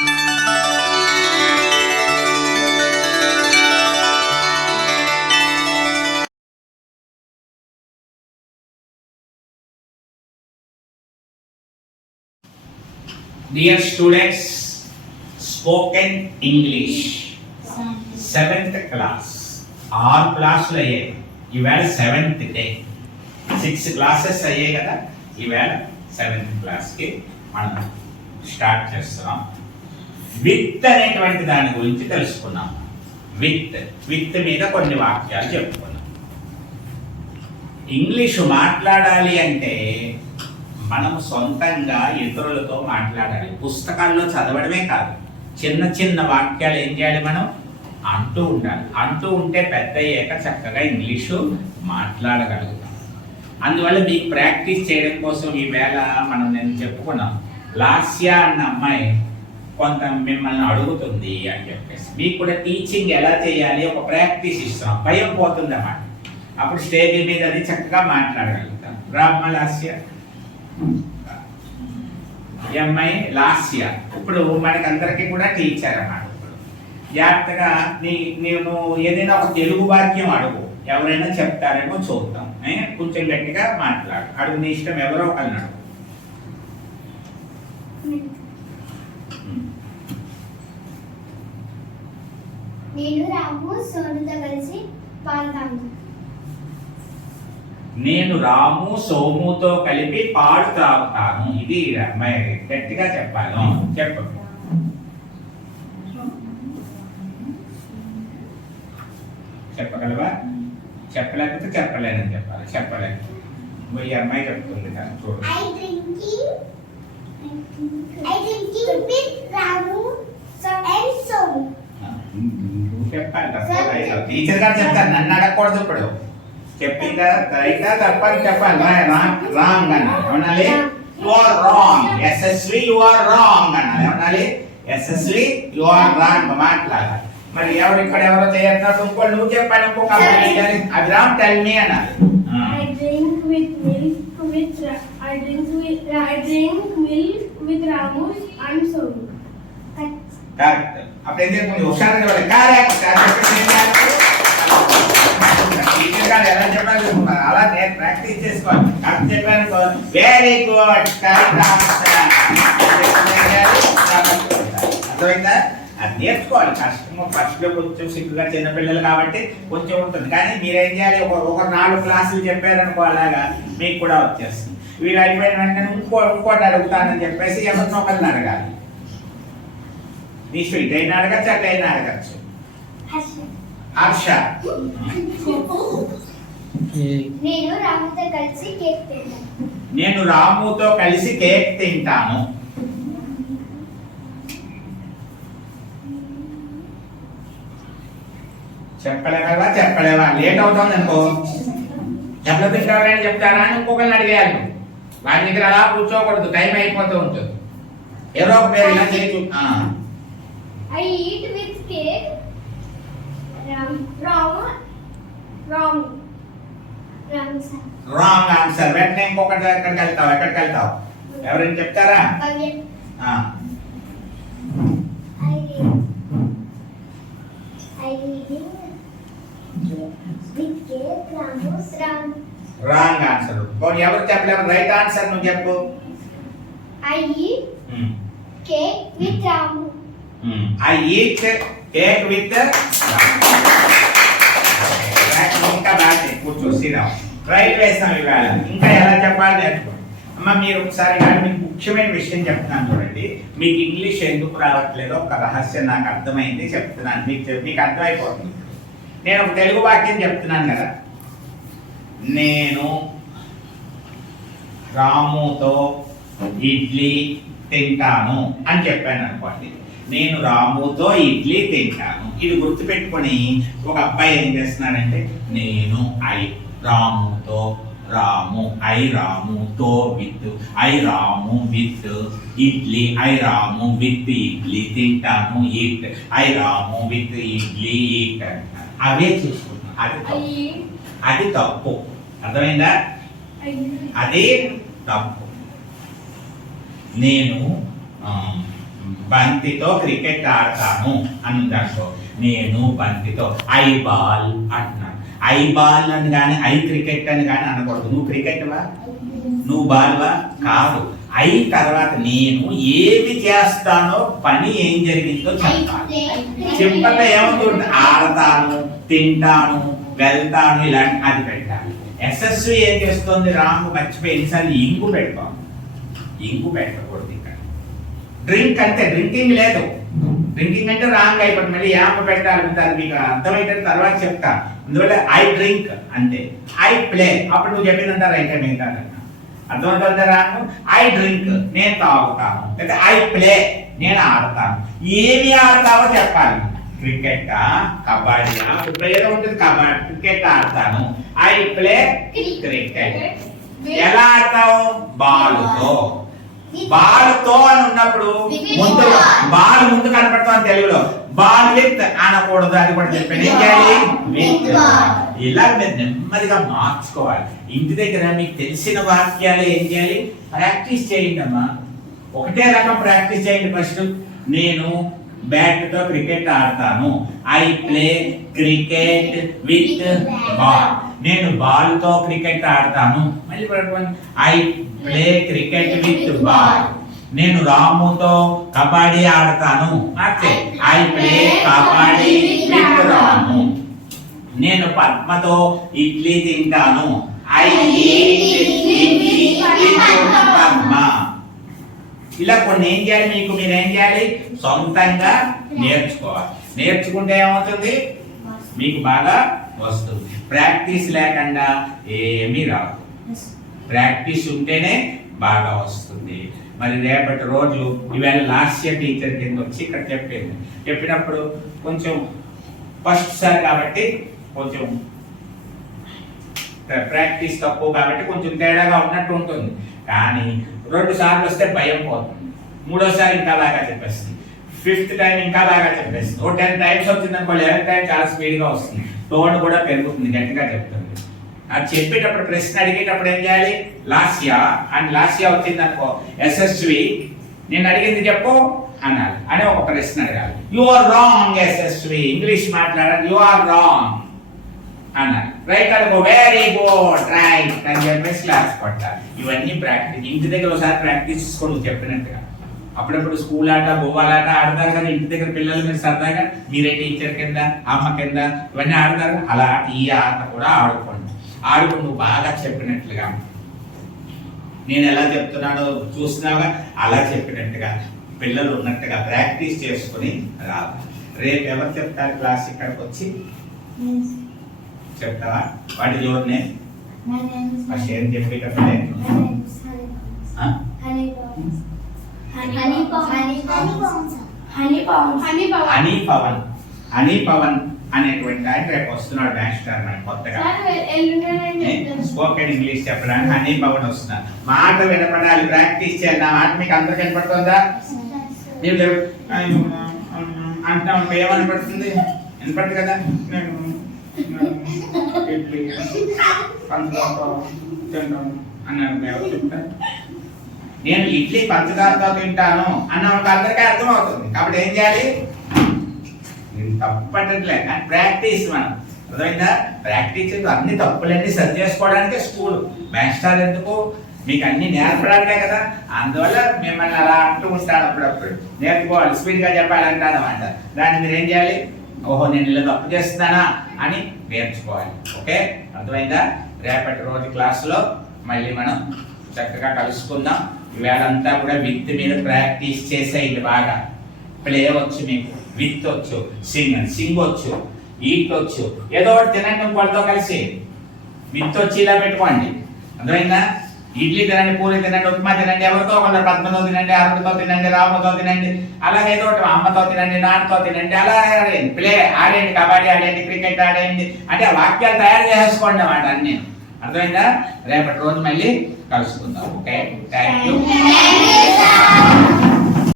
Dear students, spoken English 7th class. All classes అయ్యాయి. ఇవాళ 7th day. 6 classes అయ్యాయి కదా. ఇవాళ 7th క్లాస్కి మనం స్టార్ట్ చేస్తున్నాం. విత్ అనేటువంటి దాని గురించి తెలుసుకున్నాం. విత్ మీద కొన్ని వాక్యాలు చెప్పుకున్నాం. ఇంగ్లీషు మాట్లాడాలి అంటే మనం సొంతంగా ఇతరులతో మాట్లాడాలి. పుస్తకాల్లో చదవడమే కాదు, చిన్న చిన్న వాక్యాలు ఏం చేయాలి, మనం అంటూ ఉండాలి. అంటూ ఉంటే పెద్ద అయ్యాక చక్కగా ఇంగ్లీషు మాట్లాడగలుగుతాం. అందువల్ల మీకు ప్రాక్టీస్ చేయడం కోసం ఈవేళ నేను చెప్పుకున్నాం. లాస్య అన్న అమ్మాయి కొంత మిమ్మల్ని అడుగుతుంది అని చెప్పేసి మీకు కూడా టీచింగ్ ఎలా చేయాలి ఒక ప్రాక్టీస్ ఇస్తున్నాం. భయం పోతుంది అన్నమాట. అప్పుడు స్టేజ్ మీద అది చక్కగా మాట్లాడగలుగుతాం. రామ్మ లాస్య, ఈ అమ్మాయి లాస్య ఇప్పుడు మనకందరికీ కూడా టీచర్ అన్నమాట. ఇప్పుడు జాగ్రత్తగా నేను ఏదైనా ఒక తెలుగు వాక్యం అడుగు, ఎవరైనా చెప్తారేమో చూద్దాం. కొంచెం గట్టిగా మాట్లాడు, అడుగు, నీ ఇష్టం, ఎవరో ఒకరిని అడుగు. నేను రాము సోనుతో కలిసి పాలు తాగుతాను. నేను రాము సోముతో కలిపి పాలు త్రాగుతాను. ఇది అమ్మాయి గట్టిగా చెప్పాలి. చెప్పు. చెప్పగలవా? చెప్పలేకపోతే చెప్పలేనని చెప్పాలి. చెప్పలేదు ఈ అమ్మాయి చెప్తుంది కదా, చూడు. చెప్పాలి. టీచర్ గారు చెప్తారు, నన్ను అడగకూడదు. ఇప్పుడు చెప్పిందా రైటా తప్పని చెప్పాలి. రాంగ్ అన్నాలి. ఏమనాలి? You are wrong. Yashasvi you are wrong అన్నాలి. ఏమనాలి? యశస్వి యు ఆర్ రాంగ్ మాట్లాడాలి. మరి ఎవరు ఇక్కడ ఎవరో చేయట్లేదు, ఇంకోటి నువ్వు చెప్పాలి, ఇంకొక అభిరామ్ టెల్ మీ అనాలి. I drink milk with Ramu and Sonu. Correct. అప్పుడు ఏం చెప్పండి, హుషారుగా చెప్పాలి. కరెక్ట్. టీచర్ గారు ఎలా చెప్పాలి చెప్తున్నారు, అలా నేను ప్రాక్టీస్ చేసుకోవాలి. కరెక్ట్ చెప్పాను, వెరీ గుడ్, కరెక్ట్ ఆన్సర్. అర్థమైందా? అది నేర్చుకోవాలి. కష్టము ఫస్ట్లో కొంచెం సిగ్గుగా చిన్నపిల్లలు కాబట్టి కొంచెం ఉంటుంది. కానీ మీరేం చేయాలి, ఒక 4 క్లాసులు చెప్పారనుకో, అలాగా మీకు కూడా వచ్చేస్తుంది. వీళ్ళు అయిపోయిన వెంటనే ఇంకోటి అడుగుతానని చెప్పేసి ఎవరినో ఒకరిని అడగాలి. నీ ఇష్టం, ఇటైనా అడగచ్చు, అటైనా అడగచ్చు. హర్ష, నేను రాముతో కలిసి కేక్ తింటాను. నేను రాముతో కలిసి కేక్ తింటాను. చెప్పలేవా? చెప్పలేవా? లేట్ అవుతుంది అనుకో, చెప్పలేదు ఎవరైనా చెప్తారా అని ఇంకొకరిని అడిగేయాలి. వారి దగ్గర అలా కూర్చోకూడదు, టైం అయిపోతూ ఉంటుంది. ఎవరో ఒక పేరు ఇలా చేయొచ్చు. I eat with cake. Wrong answer. వెంటనే ఇంకొకటి ఎక్కడికి వెళ్తావు? ఎవరైనా చెప్తారా? Wrong answer. ఎవరు చెప్పలేము. రైట్ ఆన్సర్ నువ్వు చెప్పు. I eat cake with Ramu. I eat cake with ఇంకా బాగా కూర్చోసిరా. రైట్ వేస్తాం ఇవాళ. ఇంకా ఎలా చెప్పాలి నేర్చుకో. అమ్మ మీరు ఒకసారి మీకు ముఖ్యమైన విషయం చెప్తున్నాను చూడండి. మీకు ఇంగ్లీష్ ఎందుకు రావట్లేదో ఒక రహస్యం నాకు అర్థమైంది, చెప్తున్నాను. మీకు అర్థమైపోతుంది. నేను ఒక తెలుగు వాక్యం చెప్తున్నాను కదా. నేను రాముతో ఇడ్లీ తింటాను అని చెప్పాను అనుకోండి. నేను రాముతో ఇడ్లీ తింటాను. ఇది గుర్తుపెట్టుకొని ఒక అబ్బాయి ఏం చేస్తున్నాడంటే, నేను రాముతో రాము విత్ ఇడ్లీ, రాము విత్ ఇడ్లీ తింటాను, eat, Ramu with idli eat. అవే చూసుకుంటున్నాను. అది తప్పు. అర్థమైందా? అది తప్పు. నేను బంతితో క్రికెట్ ఆడతాను అని ఉందనుకో, నేను బంతితో ఐ బాల్ అంటున్నాను. ఐ బాల్ అని కానీ ఐ క్రికెట్ అని కానీ అనకూడదు. నువ్వు క్రికెట్ వా, నువ్వు బాల్ వా కాదు. ఐ తర్వాత నేను ఏమి చేస్తానో పని ఏం జరిగిందో చెప్పాలి. చెప్పక ఏమవుతుంది, ఆడతాను, తింటాను, వెళ్తాను ఇలాంటి అది పెట్టాలి. యశస్వి ఏం చేస్తుంది, రాము మర్చిపోయి ఎన్నిసార్లు ఇంగు పెట్టుకోవాలి. ఇంగు పెట్టకూడదు ఇక్కడ. డ్రింక్ అంటే డ్రింకింగ్ లేదు. డ్రింకింగ్ అంటే రాంగ్ అయిపోతుంది. మళ్ళీ యామ పెట్టాలి. దాన్ని మీకు అర్థమైతే తర్వాత చెప్తా. అందువల్ల ఐ డ్రింక్ అంటే ఐ ప్లే, అప్పుడు నువ్వు చెప్పిందంతా రైట్ మిగతా అర్థమవుతుందా రాంగ్. ఐ డ్రింక్ నేను తాగుతాను, లేదా ఐ ప్లే నేను ఆడతాను. ఏమి ఆడతావో చెప్పాలి. క్రికెట్, కబడ్డీ, ఇప్పుడు ఏదో ఉంటుంది కబడ్డీ, క్రికెట్ ఆడతాను. I play cricket. ఎలా ఆడతావు, బాలుతో. బాలుతో అని ఉన్నప్పుడు ముందు బాల్ ముందు కనపడతాం తెలుగులో. బాల్ విత్ అనకూడదు, అది కూడా చెప్పాను. ఏం చేయాలి, విత్. ఇలా మీరు నెమ్మదిగా మార్చుకోవాలి. ఇంటి దగ్గర మీకు తెలిసిన వాక్యాలు ఏం చేయాలి, ప్రాక్టీస్ చేయండి అమ్మా. ఒకటే రకం ప్రాక్టీస్ చేయండి. ఫస్ట్ నేను బ్యాట్ తో క్రికెట్ ఆడతాను. I play cricket with ball. నేను బాల్ తో క్రికెట్ ఆడతాను. మళ్ళీ I play cricket with ball. నేను రాముతో కబడ్డీ ఆడతాను. ఐ ప్లే కబడ్డీ విత్ రాము. నేను పద్మతో ఇడ్లీ తింటాను. I eat idli with Padma. ఇలా కొన్ని ఏం చేయాలి, మీకు మీరు ఏం చేయాలి, సొంతంగా నేర్చుకోవాలి. నేర్చుకుంటే ఏమవుతుంది, మీకు బాగా వస్తుంది. ప్రాక్టీస్ లేకుండా ఏమీ రాదు. ప్రాక్టీస్ ఉంటేనే బాగా వస్తుంది. మరి రేపటి రోజు ఇవాళ లాస్య టీచర్ కింద వచ్చి ఇక్కడ చెప్పినప్పుడు కొంచెం ఫస్ట్ సార్ కాబట్టి కొంచెం ప్రాక్టీస్ తక్కువ కాబట్టి కొంచెం తేడాగా ఉన్నట్టు ఉంటుంది. కానీ 2 సార్లు వస్తే భయం పోతుంది. 3వసారి ఇంకా బాగా చెప్పేస్తుంది. 5th టైం ఇంకా బాగా చెప్పేస్తుంది. 10 టైమ్స్ వచ్చింది అనుకో, 11th టైం చాలా స్పీడ్గా వస్తుంది. టోన్ కూడా పెరుగుతుంది, గట్టిగా చెప్తుంది. అది చెప్పేటప్పుడు ప్రశ్న అడిగేటప్పుడు ఏం చేయాలి, లాస్య వచ్చింది అనుకో, యశస్వి నేను అడిగింది చెప్పు అనాలి. అని ఒక ప్రశ్న అడగాలి. You are wrong Yashasvi, English మాట్లాడాలి. యు ఆర్ రాంగ్ అన్నారు. రైట్ అనుకో, వెరీ గుడ్ రైట్ అని చెప్పేసి క్లాస్ కొట్టాలి. ఇవన్నీ ప్రాక్టీస్. ఇంటి దగ్గర ఒకసారి ప్రాక్టీస్ చేసుకోండి చెప్పినట్టుగా. అప్పుడప్పుడు స్కూల్ ఆట, బొవ్వాలాట ఆడతారు కదా ఇంటి దగ్గర పిల్లలు. మీరు సరదాగా మీరే టీచర్ కింద, అమ్మ కింద ఇవన్నీ ఆడతారు. అలా ఈ ఆట కూడా ఆడుకోండి. నువ్వు బాగా చెప్పినట్లుగా, నేను ఎలా చెప్తున్నానో చూస్తున్నావుగా, అలా చెప్పినట్టుగా పిల్లలు ఉన్నట్టుగా ప్రాక్టీస్ చేసుకుని రావాలి. రేపు ఎవరు చెప్తారు క్లాస్ ఇక్కడికి వచ్చి చెప్తావా? వాటి జోర్నే ఫస్ట్ ఏం చెప్పేటప్పుడే హనీ పవన్ అనేటువంటి ఆయన రేపు వస్తున్నాడు మాస్టర్ మనకి కొత్తగా. స్పోకెన్ ఇంగ్లీష్ చెప్పడానికి హనీ పవన్ వస్తున్నారు. మాట వినపడాలి, ప్రాక్టీస్ చేయాలి. నా మాట మీకు అందరికి వినపడుతుందా? అంటా ఉంటే ఏమనిపడుతుంది, వినపడుతుంది కదా. నేను ఇడ్లీ పంచదారతో తింటాను అన్నాను. చెప్తాను నేను ఇడ్లీ పంచదారతో తింటాను అన్న అందరికీ అర్థం అవుతుంది. కాబట్టి ఏం చేయాలి, తప్పట్లే కానీ ప్రాక్టీస్. మనం అర్థమైందా, ప్రాక్టీస్. అన్ని తప్పులన్నీ సరి చేసుకోవడానికే స్కూల్. మాస్టర్ ఎందుకు, మీకు అన్ని నేర్పడానికే కదా. అందువల్ల మిమ్మల్ని అలా అంటూ ఉంటాను. అప్పుడప్పుడు నేర్చుకోవాలి, స్పీడ్గా చెప్పాలంటాను అన్నమాట. దాన్ని మీరు ఏం చేయాలి, ఓహో నేను ఇలా తప్పు చేస్తున్నానా అని నేర్చుకోవాలి. ఓకే, అర్థమైందా? రేపటి రోజు క్లాసులో మళ్ళీ మనం చక్కగా కలుసుకుందాం. ఇవాళంతా కూడా విత్ మీద ప్రాక్టీస్ చేసేయండి బాగా. ప్లే వచ్చు మీకు, విత్ వచ్చు, సింగ్ వచ్చు, ఈట్ వచ్చు. ఏదో ఒకటి తినండి ఇంకోటితో కలిసి. విత్ వచ్చి ఇలా పెట్టుకోండి. అర్థమైందా? ఇడ్లీ తినండి, పూరి తినండి, ఉప్మా తినండి. ఎవరితో కొందరు పద్మతో తినండి, అరుణతో తినండి, రామతో తినండి. అలాగే ఏదో ఒకటి అమ్మతో తినండి, నాన్నతో తినండి. అలా ఆడండి, ప్లే ఆడండి, కబడ్డీ ఆడండి, క్రికెట్ ఆడండి. అంటే వాక్యాలు తయారు చేసుకోండి అన్నమాట అన్ని. అర్థమైందా? రేపటి రోజు మళ్ళీ కలుసుకుందాం. Okay, thank you.